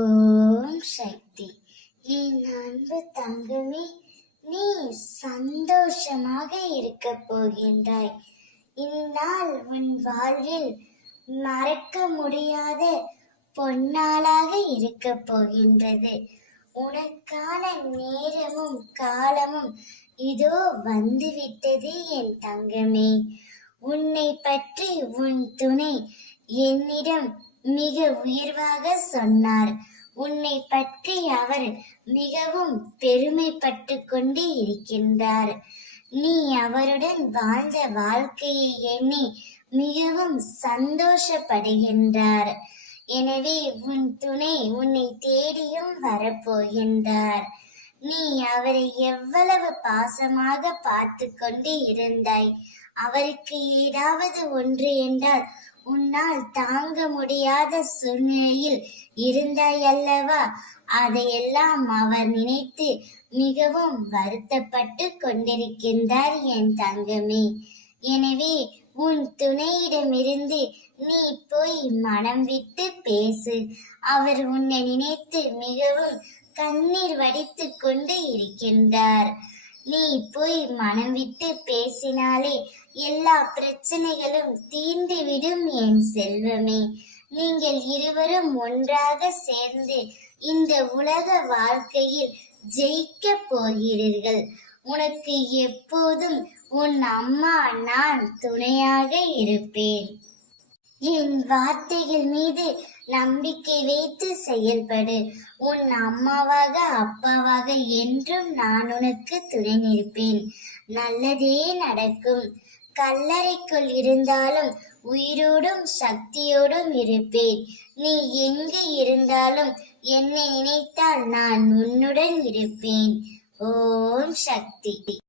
ஓம் சக்தி. என் அன்பு தங்கமே, நீ சந்தோஷமாக இருக்க போகின்றாய். இந்நாள் உன் வாழ்வில் மறக்க முடியாத பொன்னாளாக இருக்க போகின்றது. உனக்கான நேரமும் காலமும் இதோ வந்துவிட்டது என் தங்கமே. உன்னை பற்றி உன் துணை என்னிடம் மிக உயர்வாக சொன்னார். உன்னை பற்றி அவர் மிகவும் பெருமைப்பட்டு கொண்டு இருக்கின்றார். நீ அவருடன் வாழ்ந்த வாழ்க்கையை எண்ணி மிகவும் சந்தோஷப்படுகின்றார். எனவே உன் துணை உன்னை தேடியும் வரப்போகின்றார். நீ அவரை எவ்வளவு பாசமாக பார்த்து கொண்டு இருந்தாய். அவருக்கு ஏதாவது ஒன்று என்றால் உன்னால் தாங்க முடியாத சூழ்நிலையில் இருந்தாய் அல்லவா? அதையெல்லாம் அவர் நினைத்து மிகவும் வருத்தப்பட்டு கொண்டிருக்கின்றார் என் தங்கமே. எனவே உன் துணையிடமிருந்து நீ போய் மனம் விட்டு பேசு. அவர் உன்னை நினைத்து மிகவும் கண்ணீர் வடித்து கொண்டு இருக்கின்றார். நீ போய் மனம் விட்டு பேசினாலே எல்லா பிரச்சனைகளும் தீர்ந்துவிடும் என் செல்வமே. நீங்கள் இருவரும் ஒன்றாக சேர்ந்து இந்த உலக வாழ்க்கையில் ஜெயிக்க போகிறீர்கள். உனக்கு எப்போதும் உன் அம்மா நான் துணையாக இருப்பேன். என் வார்த்தைகள் மீது நம்பிக்கை வைத்து செயல்படு. உன் அம்மாவாக அப்பாவாக என்றும் நான் உனக்கு துணை நிற்பேன். நல்லதே நடக்கும். கல்லறைக்குள் இருந்தாலும் உயிரோடும் சக்தியோடும் இருப்பேன். நீ எங்கு இருந்தாலும் என்னை நினைத்தால் நான் உன்னுடன் இருப்பேன். ஓம் சக்தி.